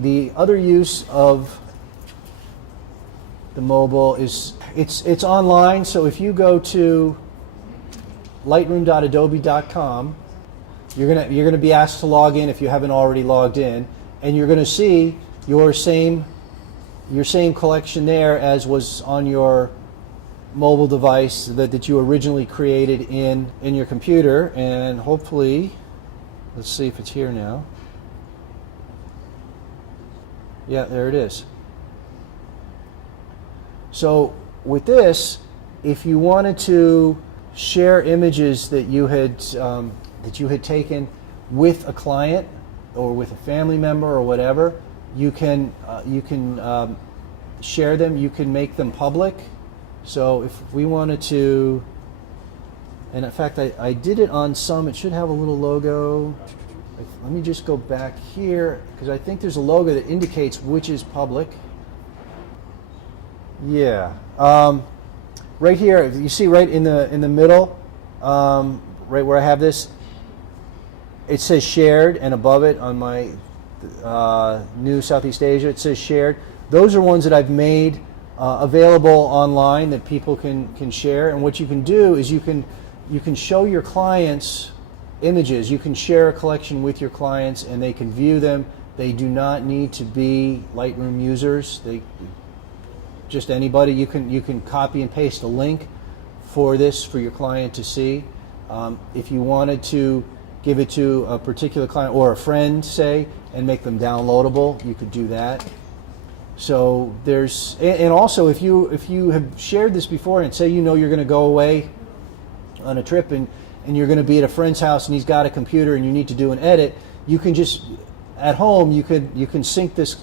The other use of the mobile is it's online. So if you go to lightroom.adobe.com, you're gonna be asked to log in if you haven't already logged in, and you're gonna see your same collection there as was on your mobile device that you originally created in your computer. And hopefully, let's see if it's here now. Yeah, there it is. So with this, if you wanted to share images that you had taken with a client or with a family member or whatever, you can share them. You can make them public. So if we wanted to, and in fact I did it on some, it should have a little logo. Let me just go back here, because I think there's a logo that indicates which is public. Yeah, right here, you see right in the middle, right where I have this, it says shared, and above it on my new Southeast Asia, it says shared. Those are ones that I've made available online that people can share. And what you can do is you can show your clients images. You can share a collection with your clients, and they can view them. They do not need to be Lightroom users. Just anybody. You can copy and paste a link for this for your client to see. If you wanted to give it to a particular client or a friend, say, and make them downloadable, you could do that. So there's, and also if you have shared this before, and say you're going to go away on a trip and you're going to be at a friend's house and he's got a computer and you need to do an edit, you can just at home you can sync this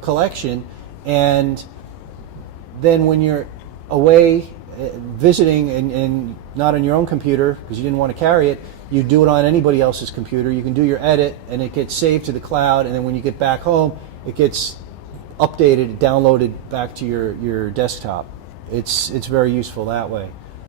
collection, and then when you're away visiting and not on your own computer because you didn't want to carry it, you do it on anybody else's computer. You can do your edit and it gets saved to the cloud, and then when you get back home it gets updated, downloaded back to your desktop. It's very useful that way.